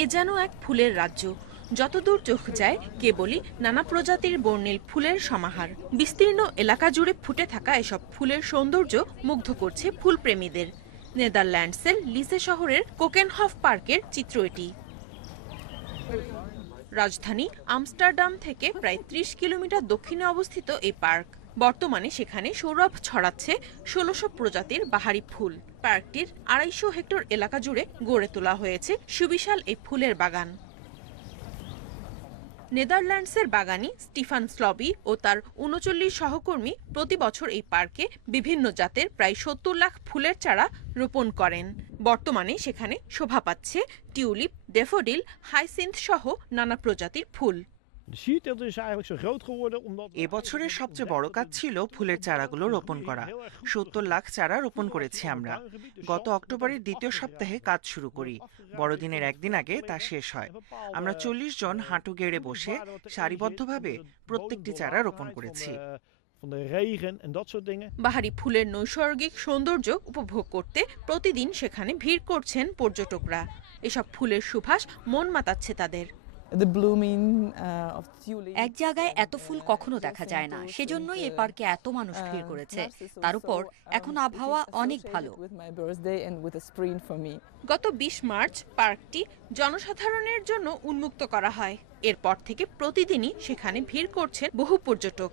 এ যেন এক ফুলের রাজ্য। যতদূর চোখ যায় কেবলই নানা প্রজাতির বর্ণিল ফুলের সমাহার। বিস্তীর্ণ এলাকা জুড়ে ফুটে থাকা এসব ফুলের সৌন্দর্য মুগ্ধ করছে ফুলপ্রেমীদের। নেদারল্যান্ডসের লিসে শহরের কোকেনহফ পার্কের চিত্র এটি। রাজধানী আমস্টারডাম থেকে প্রায় ৩০ কিলোমিটার দক্ষিণে অবস্থিত এই পার্ক। বর্তমানে সেখানে সৌরভ ছড়াচ্ছে ১৬০০ প্রজাতির বাহারি ফুল। পার্কটির ২৫০ হেক্টর এলাকা জুড়ে গড়ে তোলা হয়েছে সুবিশাল এই ফুলের বাগান। নেদারল্যান্ডসের বাগানি স্টিফান স্লবি ও তার ৩৯ সহকর্মী প্রতি বছর এই পার্কে বিভিন্ন জাতের প্রায় ৭০ লাখ ফুলের চারা রোপণ করেন। বর্তমানে সেখানে শোভা পাচ্ছে টিউলিপ, ড্যাফোডিল, হাইসিন্থ সহ নানা প্রজাতির ফুল। এবছরের সবচেয়ে বড় কাজ ছিল ফুলের চারাগুলো রোপণ করা। ৭০ লাখ চারা রোপণ করেছি আমরা। গত অক্টোবরের দ্বিতীয় সপ্তাহে কাজ শুরু করি। বড়দিনের একদিন আগে তা শেষ হয়। আমরা ৪০ জন হাঁটু গেড়ে বসে সারিবদ্ধভাবে প্রত্যেকটি চারা রোপণ করেছি। বাহারি ফুলের নৈসর্গিক সৌন্দর্য উপভোগ করতে প্রতিদিন সেখানে ভিড় করছেন পর্যটকরা। এসব ফুলের সুবাস মন মাতাচ্ছে তাদের। এক জায়গায় এত ফুল কখনো দেখা যায় না, সেজন্যই এই পার্কে এত মানুষ ভিড় করেছে। তার উপর এখন আবহাওয়া অনেক ভালো। গত ২০ মার্চ পার্কটি জনসাধারণের জন্য উন্মুক্ত করা হয়। এরপর থেকে প্রতিদিনই সেখানে ভিড় করছেন বহু পর্যটক।